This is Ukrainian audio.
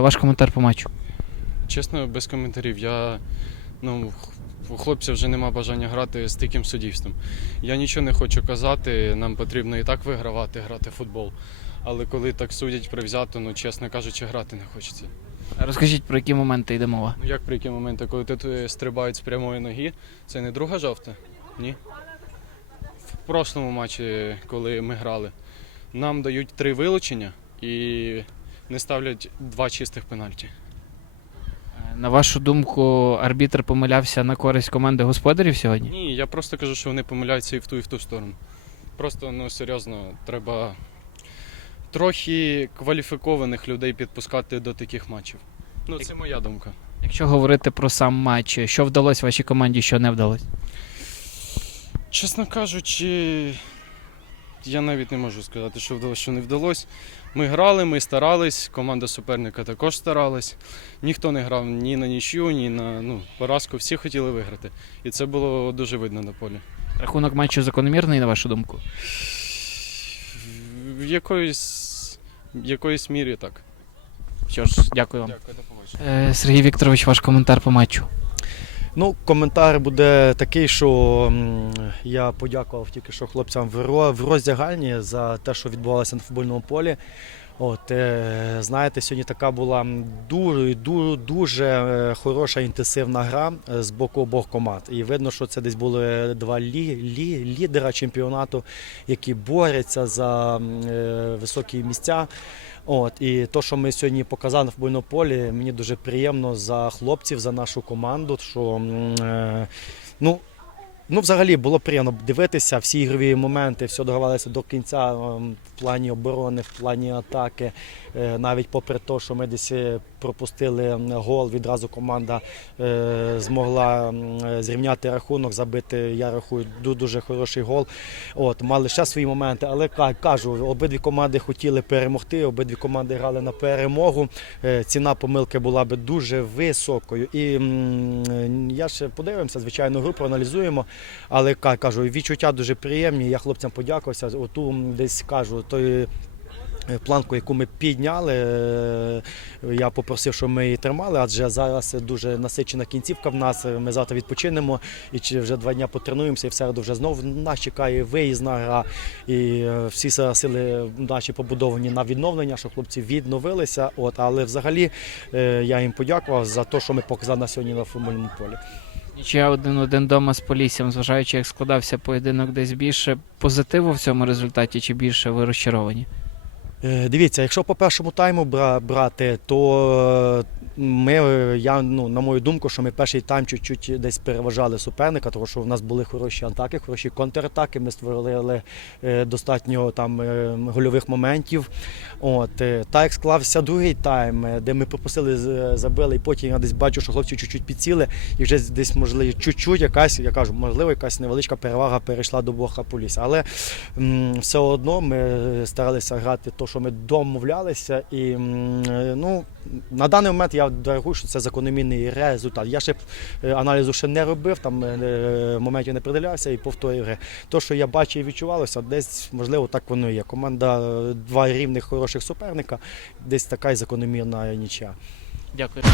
Ваш коментар по матчу. Чесно, без коментарів. Я ну у хлопця вже нема бажання грати з таким суддівством. Я нічого не хочу казати. Нам потрібно і так вигравати, грати в футбол. Але коли так судять привзято, ну чесно кажучи, грати не хочеться. Розкажіть, про які моменти йде мова. Ну як при які моменти, коли тут е, стрибають з прямої ноги, це не друга жовта? Ні. В прошлому матчі, коли ми грали, нам дають три вилучення і не ставлять два чистих пенальті. На вашу думку, арбітр помилявся на користь команди господарів сьогодні? Ні, я просто кажу, що вони помиляються і в ту, і в ту сторону. Просто ну серйозно, треба трохи кваліфікованих людей підпускати до таких матчів. Ну, це моя думка. Якщо говорити про сам матч, що вдалося вашій команді, що не вдалося? Чесно кажучи, я навіть не можу сказати, що вдалося, що не вдалося. Ми грали, ми старались, команда суперника також старалась. Ніхто не грав ні на нічю, ні на ну, поразку. Всі хотіли виграти. І це було дуже видно на полі. Рахунок матчу закономірний, на вашу думку? В якоїсь, в якоїсь мірі так. Що ж, дякую вам. Дякую, до побачення. Е, Сергій Вікторович, ваш коментар по матчу. Ну, коментар буде такий, що я подякував тільки що хлопцям в, роздягальні за те, що відбувалося на футбольному полі. От, е, знаєте, сьогодні така була дуже, дуже, дуже е, хороша інтенсивна гра е, з боку обох команд. І видно, що це десь були два лі, лі, лідера чемпіонату, які борються за високі місця. От, і то, що ми сьогодні показали на футбольному полі, мені дуже приємно за хлопців, за нашу команду. Що, ну, ну, взагалі було приємно дивитися всі ігрові моменти, все догравалося до кінця ем, в плані оборони, в плані атаки. Е, Навіть попри те, що ми десь е, пропустили гол, відразу команда е, змогла зрівняти рахунок, забити, я рахую, ду- дуже хороший гол. От, мали ще свої моменти, але кажу, обидві команди хотіли перемогти, обидві команди грали на перемогу. Ціна помилки була би дуже високою. І я ще подивимося, звичайно, гру проаналізуємо. Але кажу, відчуття дуже приємні. Я хлопцям подякувався. Оту десь кажу, той. е, Планку, яку ми підняли, е, я попросив, щоб ми її тримали, адже зараз дуже насичена кінцівка в нас. Ми завтра відпочинемо і вже два дні потренуємося, і в середу вже знову нас чекає виїзна гра. І е, всі сили наші побудовані на відновлення, щоб хлопці відновилися. От, але взагалі е, я їм подякував за те, що ми показали на сьогодні на футбольному полі. Нічия один-один дома з Поліссям, зважаючи, як складався поєдинок десь більше позитиву в цьому результаті, чи більше ви розчаровані? Е, Дивіться, якщо по першому тайму бра- брати, то е, ми, я, ну, на мою думку, що ми перший тайм чуть-чуть десь переважали суперника, тому що в нас були хороші атаки, хороші контратаки. Ми створили е, достатньо там е, гольових моментів. От, е, так як склався другий тайм, де ми пропустили, забили, і потім я десь бачу, що хлопці чуть-чуть підсіли, і вже десь можливо чуть-чуть якась, я кажу, можливо, якась невеличка перевага перейшла до Боха Полісся. Але м, все одно ми старалися грати те, що ми домовлялися. І м, ну, на даний момент я рахую, що це закономірний результат. Я ще е, аналізу ще не робив, там е, моментів не приділявся і повторив. То, що я бачив і відчувалося, десь можливо так воно і є. Команда е, два рівних хороших суперника, десь така й закономірна нічя. Дякую.